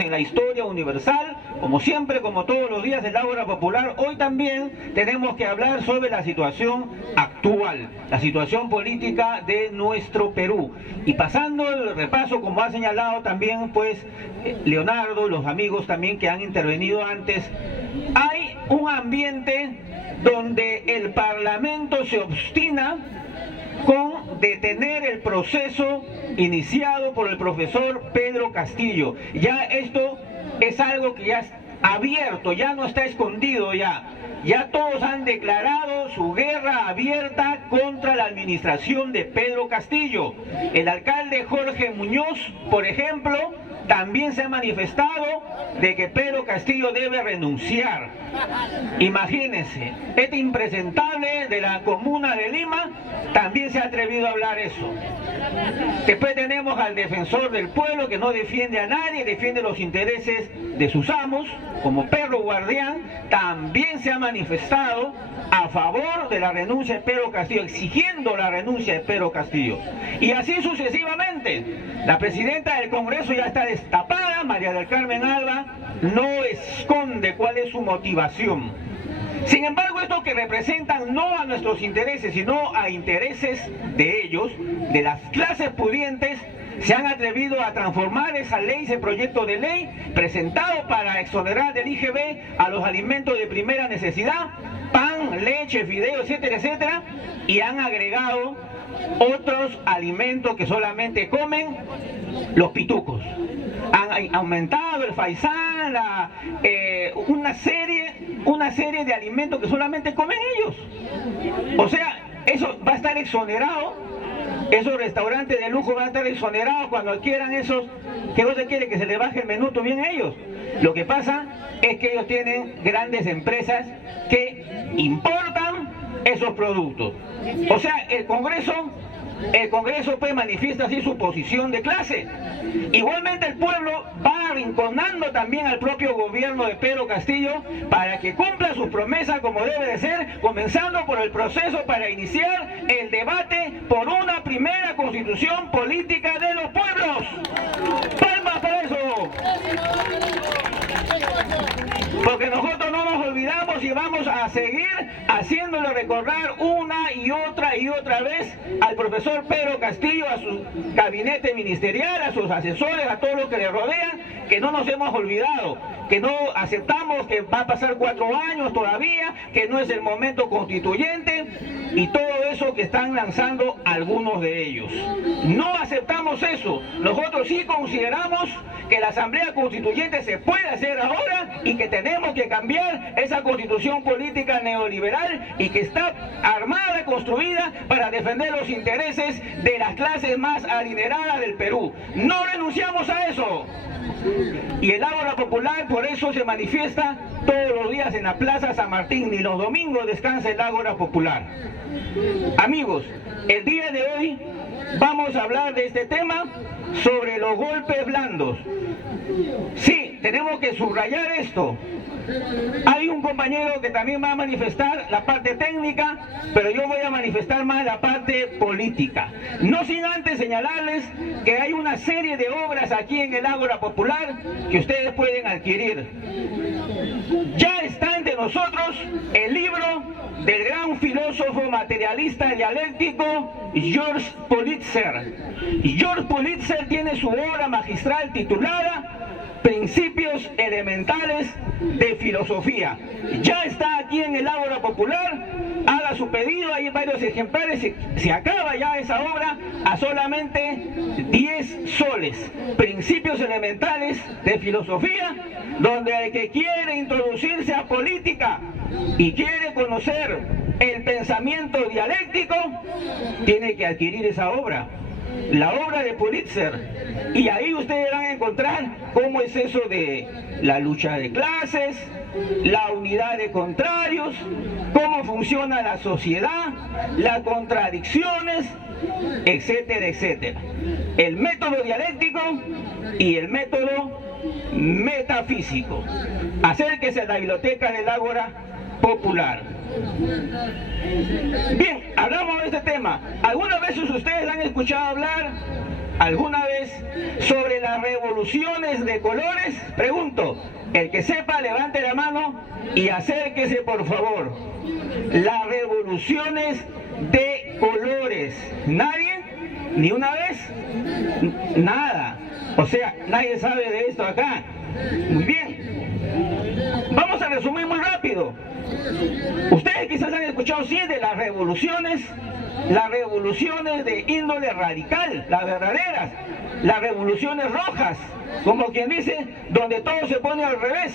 En la historia universal, como siempre, como todos los días del Ágora Popular, hoy también tenemos que hablar sobre la situación actual, la situación política de nuestro Perú. Y pasando el repaso, como ha señalado también pues Leonardo, los amigos también que han intervenido antes, hay un ambiente donde el Parlamento se obstina con detener el proceso iniciado por el profesor Pedro Castillo. Ya esto es algo que ya es abierto, ya no está escondido ya. Ya todos han declarado su guerra abierta contra la administración de Pedro Castillo. El alcalde Jorge Muñoz, por ejemplo, también se ha manifestado de que Pedro Castillo debe renunciar. Imagínense, este impresentable de la comuna de Lima también se ha atrevido a hablar eso. Después tenemos al defensor del pueblo que no defiende a nadie, defiende los intereses de sus amos, como perro guardián, también se ha manifestado a favor de la renuncia de Pedro Castillo, exigiendo la renuncia de Pedro Castillo. Y así sucesivamente. La presidenta del Congreso ya está destapada, María del Carmen Alba no esconde cuál es su motivación. Sin embargo, esto que representan no a nuestros intereses, sino a intereses de ellos, de las clases pudientes, se han atrevido a transformar esa ley, ese proyecto de ley presentado para exonerar del IGB a los alimentos de primera necesidad, pan, leche, fideo, etcétera, etcétera, y han agregado otros alimentos que solamente comen los pitucos. Han aumentado el faisán, una serie de alimentos que solamente comen ellos. O sea, eso va a estar exonerado. Esos restaurantes de lujo van a estar exonerados cuando adquieran esos, que no se quiere que se les baje el menú bien a ellos. Lo que pasa es que ellos tienen grandes empresas que importan esos productos. O sea, el Congreso pues manifiesta así su posición de clase. Igualmente el pueblo va arrinconando también al propio gobierno de Pedro Castillo para que cumpla sus promesas como debe de ser, comenzando por el proceso para iniciar el debate por una primera constitución política de los pueblos. ¡Palmas para eso! Porque nosotros no nos olvidamos y vamos a seguir haciéndole recordar una y otra vez al profesor Pedro Castillo, a su gabinete ministerial, a sus asesores, a todos los que le rodean, que no nos hemos olvidado, que no aceptamos que va a pasar 4 años todavía, que no es el momento constituyente y todo eso que están lanzando algunos de ellos. No aceptamos eso. Nosotros sí consideramos que la Asamblea Constituyente se puede hacer ahora y que tenemos que cambiar esa constitución política neoliberal y que está armada y construida para defender los intereses de las clases más adineradas del Perú. No renunciamos a eso. Y el Ágora Popular por eso se manifiesta todos los días en la Plaza San Martín, ni los domingos descansa el Ágora Popular. Amigos, el día de hoy vamos a hablar de este tema sobre los golpes blandos. Sí, tenemos que subrayar esto. Hay un compañero que también va a manifestar la parte técnica, pero yo voy a manifestar más la parte política. No sin antes señalarles que hay una serie de obras aquí en el Ágora Popular que ustedes pueden adquirir. Ya está entre nosotros el libro del gran filósofo materialista dialéctico George Politzer. George Politzer tiene su obra magistral titulada Principios Elementales de Filosofía. Ya está aquí en el Ágora Popular, haga su pedido, hay varios ejemplares, se acaba ya esa obra a solamente 10 soles. Principios Elementales de Filosofía, donde el que quiere introducirse a política y quiere conocer el pensamiento dialéctico, tiene que adquirir esa obra. La obra de Politzer, y ahí ustedes van a encontrar cómo es eso de la lucha de clases, la unidad de contrarios, cómo funciona la sociedad, las contradicciones, etcétera, etcétera. El método dialéctico y el método metafísico. Acérquese a la biblioteca del Ágora Popular. Bien, hablamos de este tema. ¿Algunas veces ustedes han escuchado hablar alguna vez sobre las revoluciones de colores? Pregunto, el que sepa levante la mano y acérquese por favor. Las revoluciones de colores. ¿Nadie? ¿Ni una vez? Nada. O sea, nadie sabe de esto acá. Muy bien. Vamos a resumir muy rápido. Ustedes quizás han escuchado sí de las revoluciones de índole radical, las verdaderas, las revoluciones rojas, como quien dice, donde todo se pone al revés.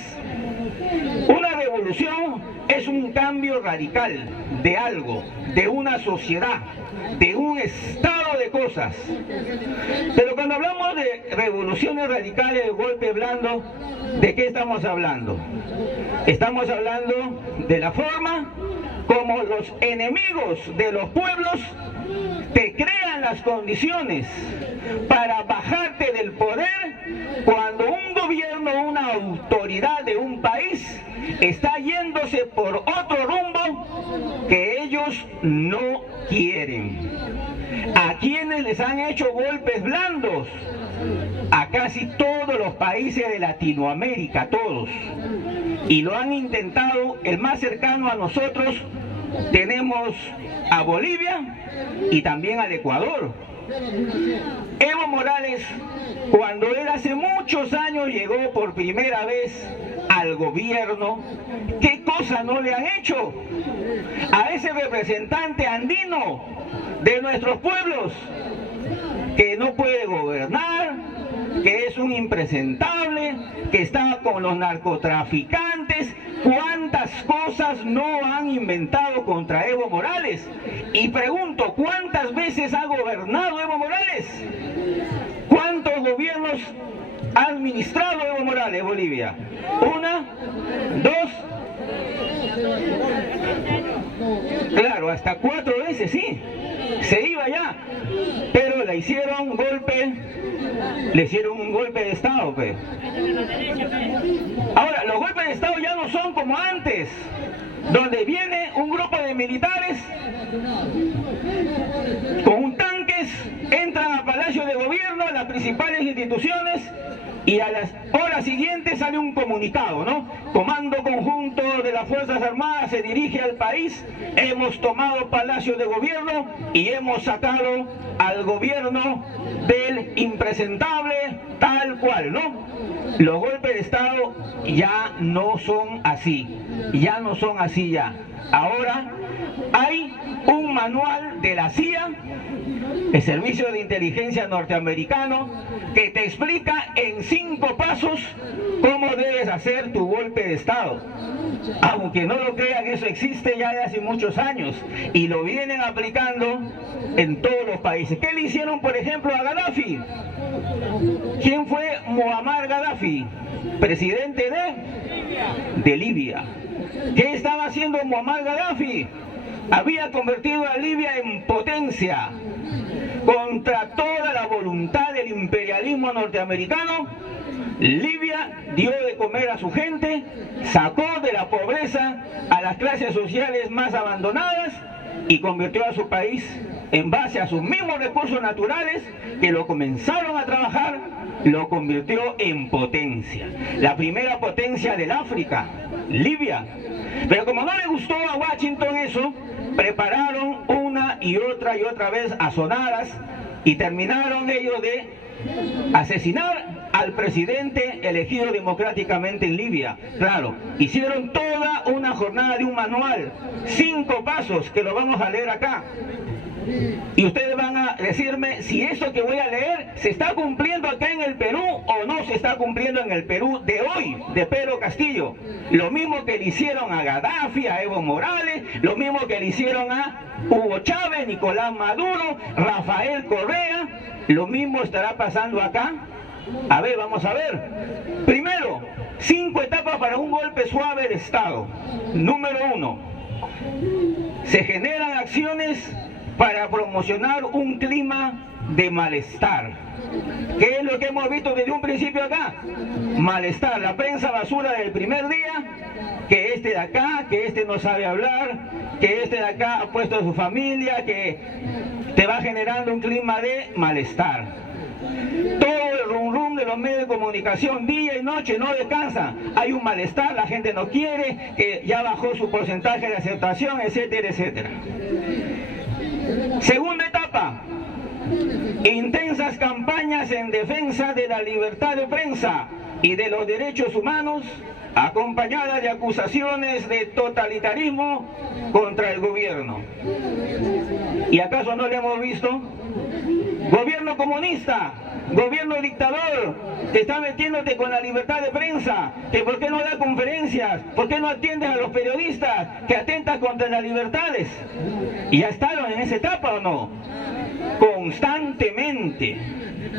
Una revolución es un cambio radical de algo, de una sociedad, de un estado de cosas. Pero cuando hablamos de revoluciones radicales, de golpe blando, ¿de qué estamos hablando? Estamos hablando de la forma como los enemigos de los pueblos te crean las condiciones para bajarte del poder cuando un gobierno, una autoridad de un país está yéndose por otro rumbo que ellos no quieren. ¿A quiénes les han hecho golpes blandos? A casi todos los países de Latinoamérica, todos. Y lo han intentado. El más cercano a nosotros tenemos a Bolivia y también al Ecuador. Evo Morales, cuando él hace muchos años llegó por primera vez al gobierno, ¿qué cosa no le han hecho a ese representante andino de nuestros pueblos, que no puede gobernar, que es un impresentable, que está con los narcotraficantes? ¿Cuántas cosas no han inventado contra Evo Morales? Y pregunto, ¿cuántas veces ha gobernado Evo Morales? ¿Cuántos gobiernos ha administrado Evo Morales, Bolivia? ¿Una? ¿Dos? Claro, hasta 4 veces, sí. Se iba ya, pero le hicieron un golpe de Estado, pues. Ahora, los golpes de Estado ya no son como antes, donde viene un grupo de militares con tanques, entran al Palacio de Gobierno, a las principales instituciones, y a las horas siguientes sale un comunicado, ¿no? Comando Conjunto de las Fuerzas Armadas se dirige al país, hemos tomado Palacio de Gobierno y hemos sacado al gobierno del impresentable tal cual, ¿no? Los golpes de Estado ya no son así, ya. Ahora hay un manual de la CIA, el Servicio de Inteligencia norteamericano, que te explica en 5 pasos cómo debes hacer tu golpe de Estado. Aunque no lo crean, eso existe ya de hace muchos años y lo vienen aplicando en todos los países. ¿Qué le hicieron, por ejemplo, a Gaddafi? ¿Quién fue Muammar Gaddafi? Presidente de Libia. ¿Qué estaba haciendo Muammar Gaddafi? Había convertido a Libia en potencia. Contra toda la voluntad del imperialismo norteamericano, Libia dio de comer a su gente, sacó de la pobreza a las clases sociales más abandonadas y convirtió a su país, en base a sus mismos recursos naturales que lo comenzaron a trabajar, lo convirtió en potencia. La primera potencia del África, Libia. Pero como no le gustó a Washington eso, prepararon una y otra vez azonadas y terminaron ellos de asesinar al presidente elegido democráticamente en Libia. Claro, hicieron toda una jornada de un manual, 5 pasos que lo vamos a leer acá. Y ustedes van a decirme si eso que voy a leer se está cumpliendo acá en el Perú o no se está cumpliendo en el Perú de hoy, de Pedro Castillo. Lo mismo que le hicieron a Gaddafi, a Evo Morales, lo mismo que le hicieron a Hugo Chávez, Nicolás Maduro, Rafael Correa, lo mismo estará pasando acá. A ver, vamos a ver. Primero, 5 etapas para un golpe suave de Estado. Número 1, se generan acciones para promocionar un clima de malestar. ¿Qué es lo que hemos visto desde un principio acá? Malestar, la prensa basura del primer día, que este de acá, que este no sabe hablar, que este de acá ha puesto a su familia, que te va generando un clima de malestar. Todo el rum rum de los medios de comunicación, día y noche, no descansa. Hay un malestar, la gente no quiere, que ya bajó su porcentaje de aceptación, etcétera, etcétera. Segunda etapa, intensas campañas en defensa de la libertad de prensa y de los derechos humanos, acompañada de acusaciones de totalitarismo contra el gobierno. ¿Y acaso no le hemos visto? Gobierno comunista, gobierno dictador, que está metiéndote con la libertad de prensa, que por qué no da conferencias, por qué no atiendes a los periodistas, que atentas contra las libertades. ¿Y ya estaban en esa etapa o no? Constantemente.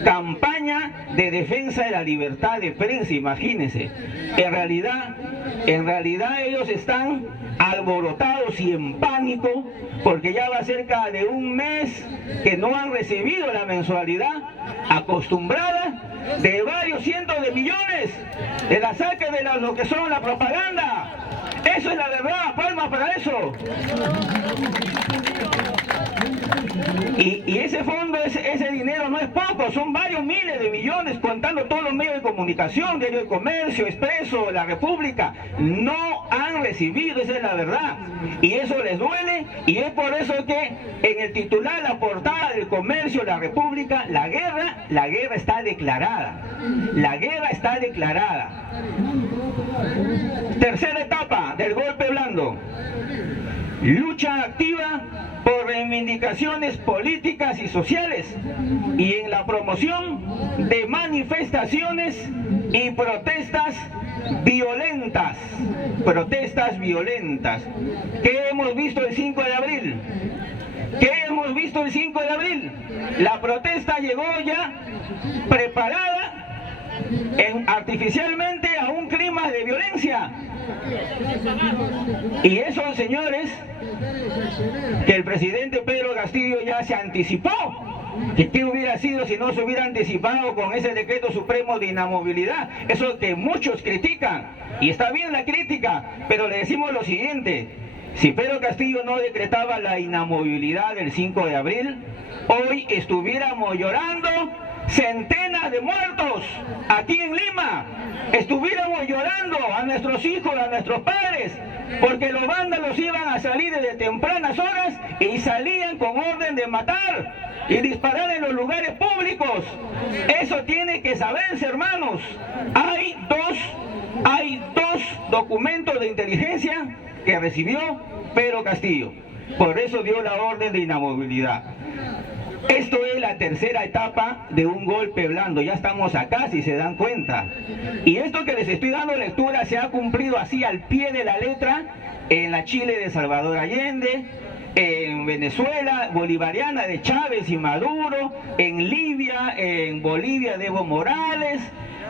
Campaña de defensa de la libertad de prensa, imagínense. En realidad ellos están alborotados y en pánico porque ya va cerca de un mes que no han recibido la mensualidad acostumbrada de varios cientos de millones de la saque de lo que son la propaganda. Eso es la verdad, palmas para eso. Y ese fondo, ese dinero no es poco, son varios miles de millones, contando todos los medios de comunicación, Diario del Comercio, Expreso, La República, no han recibido, esa es la verdad. Y eso les duele, y es por eso que en el titular, la portada del Comercio, La República, la guerra está declarada. La guerra está declarada. Tercera etapa del golpe blando. Lucha activa por reivindicaciones políticas y sociales y en la promoción de manifestaciones y protestas violentas. Protestas violentas. ¿Qué hemos visto el 5 de abril? ¿Qué hemos visto el 5 de abril? La protesta llegó ya preparada artificialmente a un clima de violencia. Y eso, señores, que el presidente Pedro Castillo ya se anticipó. ¿Qué hubiera sido si no se hubiera anticipado con ese decreto supremo de inamovilidad? Eso que muchos critican, y está bien la crítica, pero le decimos lo siguiente: si Pedro Castillo no decretaba la inamovilidad del 5 de abril, hoy estuviéramos llorando centenas de muertos aquí en Lima. Estuviéramos llorando a nuestros hijos, a nuestros padres, porque los vándalos iban a salir desde tempranas horas y salían con orden de matar y disparar en los lugares públicos. Eso tiene que saberse, hermanos. Hay dos documentos de inteligencia que recibió Pedro Castillo. Por eso dio la orden de inamovilidad. Esto es la tercera etapa de un golpe blando. Ya estamos acá, si se dan cuenta. Y esto que les estoy dando lectura se ha cumplido así al pie de la letra en la Chile de Salvador Allende, en Venezuela bolivariana de Chávez y Maduro, en Libia, en Bolivia de Evo Morales,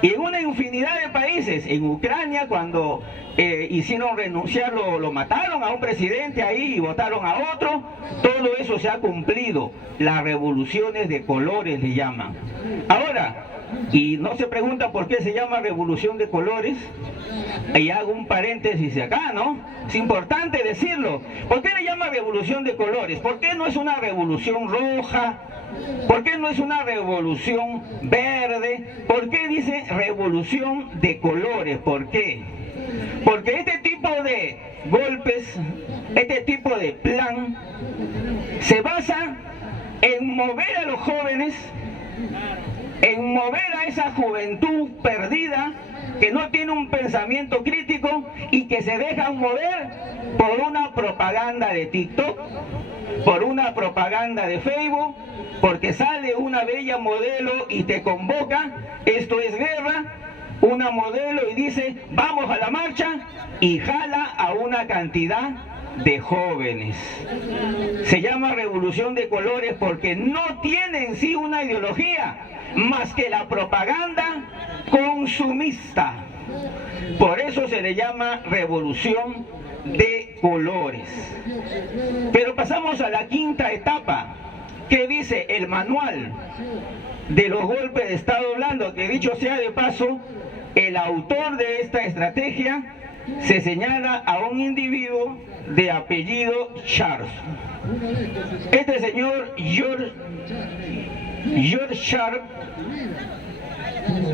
y en una infinidad de países. En Ucrania, cuando hicieron renunciar, lo mataron a un presidente ahí y votaron a otro. Todo eso se ha cumplido. Las revoluciones de colores le llaman. Ahora, y no se pregunta por qué se llama revolución de colores, y hago un paréntesis acá, ¿no? Es importante decirlo. ¿Por qué le llama revolución de colores? ¿Por qué no es una revolución roja? ¿Por qué no es una revolución verde? ¿Por qué dice revolución de colores? ¿Por qué? Porque este tipo de golpes, este tipo de plan, se basa en mover a los jóvenes, en mover a esa juventud perdida que no tiene un pensamiento crítico y que se dejan mover por una propaganda de TikTok, por una propaganda de Facebook, porque sale una bella modelo y te convoca, esto es guerra, una modelo y dice vamos a la marcha y jala a una cantidad de jóvenes. Se llama revolución de colores porque no tiene en sí una ideología más que la propaganda consumista. Por eso se le llama revolución de colores. Pero pasamos a la quinta etapa, que dice el manual de los golpes de Estado blando, que dicho sea de paso, el autor de esta estrategia se señala a un individuo de apellido Charles. Este señor George George Sharp,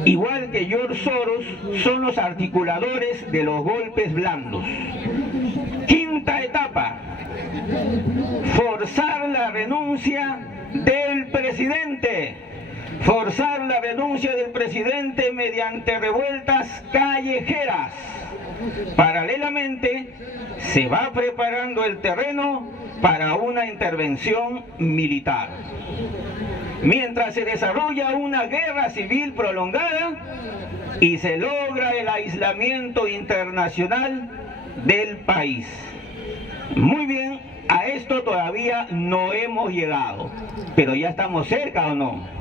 igual que George Soros, son los articuladores de los golpes blandos. Quinta etapa: forzar la renuncia del presidente. Forzar la renuncia del presidente mediante revueltas callejeras. Paralelamente, se va preparando el terreno para una intervención militar. Mientras se desarrolla una guerra civil prolongada y se logra el aislamiento internacional del país. Muy bien, a esto todavía no hemos llegado, pero ya estamos cerca, ¿o no?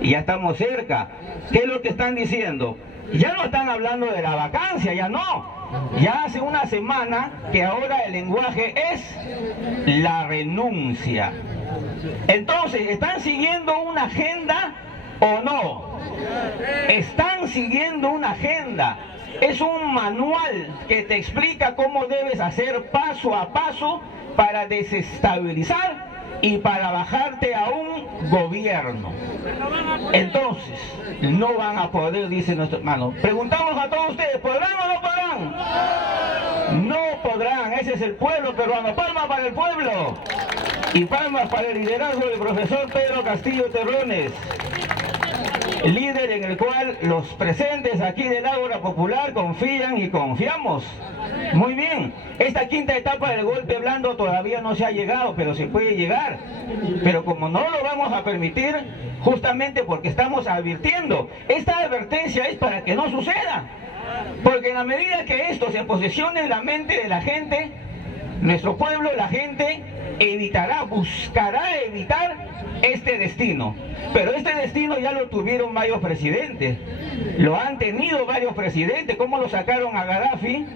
Ya estamos cerca. ¿Qué es lo que están diciendo? Ya no están hablando de la vacancia, ya no. Ya hace una semana que ahora el lenguaje es la renuncia. Entonces, ¿están siguiendo una agenda o no? Están siguiendo una agenda. Es un manual que te explica cómo debes hacer paso a paso para desestabilizar y para bajarte a un gobierno. Entonces, no van a poder, dice nuestro hermano. Preguntamos a todos ustedes, ¿podrán o no podrán? No podrán, ese es el pueblo peruano. Palmas para el pueblo y palmas para el liderazgo del profesor Pedro Castillo Terrones, líder en el cual los presentes aquí del Ágora Popular confían y confiamos. Muy bien, esta quinta etapa del golpe blando todavía no se ha llegado, pero se puede llegar. Pero como no lo vamos a permitir, justamente porque estamos advirtiendo, esta advertencia es para que no suceda. Porque en la medida que esto se posesione en la mente de la gente, nuestro pueblo, la gente, buscará evitar este destino. Pero este destino ya lo tuvieron varios presidentes, lo han tenido varios presidentes. ¿Cómo lo sacaron a Gaddafi?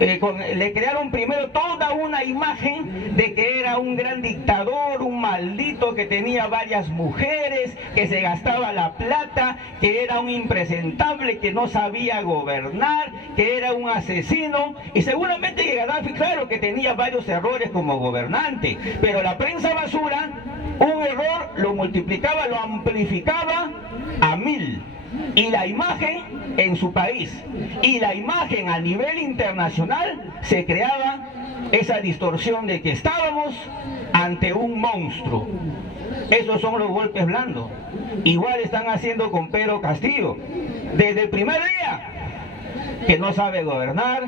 Le crearon primero toda una imagen de que era un gran dictador, un maldito que tenía varias mujeres, que se gastaba la plata, que era un impresentable, que no sabía gobernar, que era un asesino. Y seguramente que Gaddafi, claro que tenía varios errores como gobernante, pero la prensa basura, un error lo multiplicaba, lo amplificaba a 1000. Y la imagen en su país y la imagen a nivel internacional, se creaba esa distorsión de que estábamos ante un monstruo. Esos son los golpes blandos. Igual están haciendo con Pedro Castillo desde el primer día, que no sabe gobernar,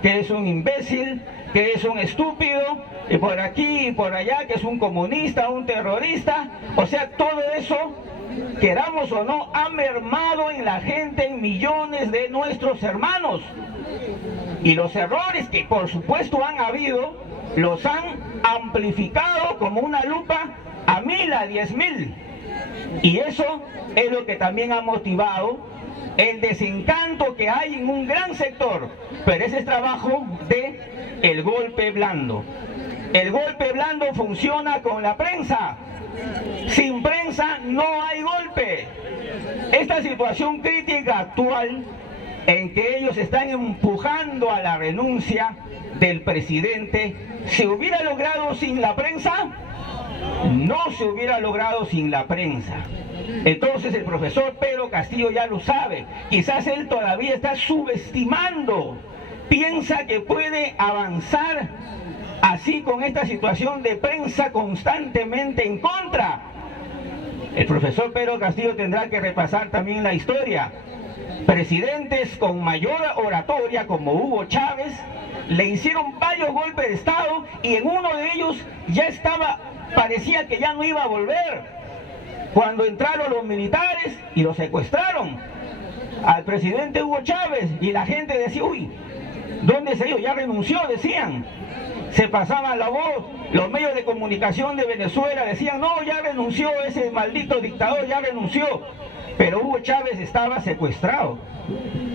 que es un imbécil, que es un estúpido, y por aquí y por allá, que es un comunista, un terrorista. O sea, todo eso, queramos o no, ha mermado en la gente, en millones de nuestros hermanos. Y los errores que por supuesto han habido, los han amplificado como una lupa a 1000, a 10.000. Y eso es lo que también ha motivado el desencanto que hay en un gran sector. Pero ese es trabajo de el golpe blando. El golpe blando funciona con la prensa. Sin prensa no hay golpe. Esta situación crítica actual en que ellos están empujando a la renuncia del presidente, ¿se hubiera logrado sin la prensa? No se hubiera logrado sin la prensa. Entonces el profesor Pedro Castillo ya lo sabe. Quizás él todavía está subestimando, piensa que puede avanzar así con esta situación de prensa constantemente en contra. El profesor Pedro Castillo tendrá que repasar también la historia. Presidentes con mayor oratoria como Hugo Chávez le hicieron varios golpes de estado y en uno de ellos ya estaba, parecía que ya no iba a volver, cuando entraron los militares y lo secuestraron al presidente Hugo Chávez, y la gente decía, uy, ¿dónde se ha ido? Ya renunció, decían. Se pasaban la voz, los medios de comunicación de Venezuela decían, no, ya renunció ese maldito dictador, ya renunció. Pero Hugo Chávez estaba secuestrado.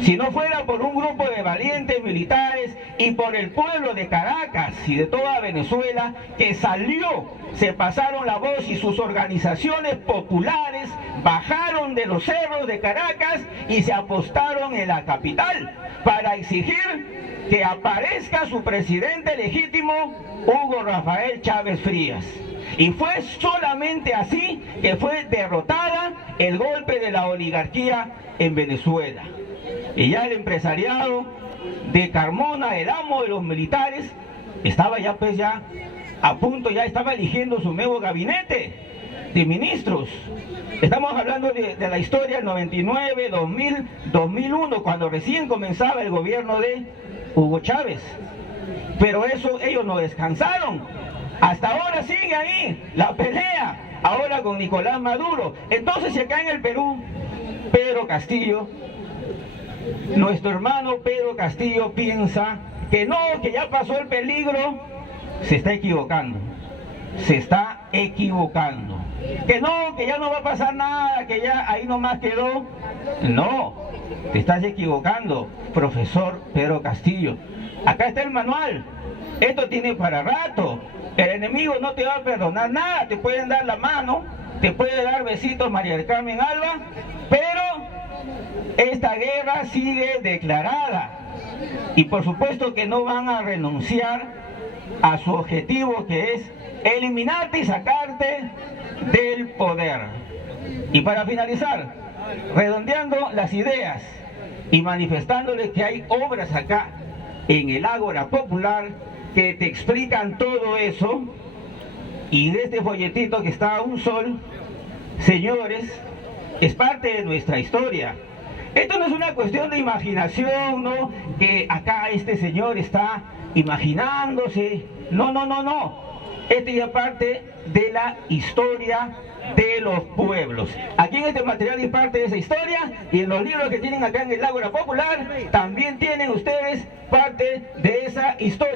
Si no fuera por un grupo de valientes militares y por el pueblo de Caracas y de toda Venezuela que salió, se pasaron la voz, y sus organizaciones populares bajaron de los cerros de Caracas y se apostaron en la capital para exigir que aparezca su presidente legítimo, Hugo Rafael Chávez Frías. Y fue solamente así que fue derrotada el golpe de la oligarquía en Venezuela. Y ya el empresariado de Carmona, el amo de los militares, estaba ya pues ya a punto, ya estaba eligiendo su nuevo gabinete de ministros. Estamos hablando de la historia del 99, 2000, 2001, cuando recién comenzaba el gobierno de Hugo Chávez. Pero eso ellos no descansaron. Hasta ahora sigue ahí la pelea, ahora con Nicolás Maduro. Entonces, si acá en el Perú, Pedro Castillo, nuestro hermano Pedro Castillo piensa que no, que ya pasó el peligro, se está equivocando. Se está equivocando. Que no, que ya no va a pasar nada, que ya ahí nomás quedó. No, te estás equivocando, profesor Pedro Castillo. Acá está el manual. Esto tiene para rato. El enemigo no te va a perdonar nada. Te pueden dar la mano, te puede dar besitos María del Carmen Alba, pero esta guerra sigue declarada. Y por supuesto que no van a renunciar a su objetivo, que es eliminarte y sacarte del poder. Y para finalizar, redondeando las ideas y manifestándoles que hay obras acá en el Ágora Popular que te explican todo eso, y de este folletito que está a un sol, señores, es parte de nuestra historia. Esto no es una cuestión de imaginación, ¿no? Que acá este señor está imaginándose. No, no, no, no. Esto ya parte de la historia de los pueblos. Aquí en este material es parte de esa historia, y en los libros que tienen acá en el Ágora Popular también tienen ustedes parte de esa historia.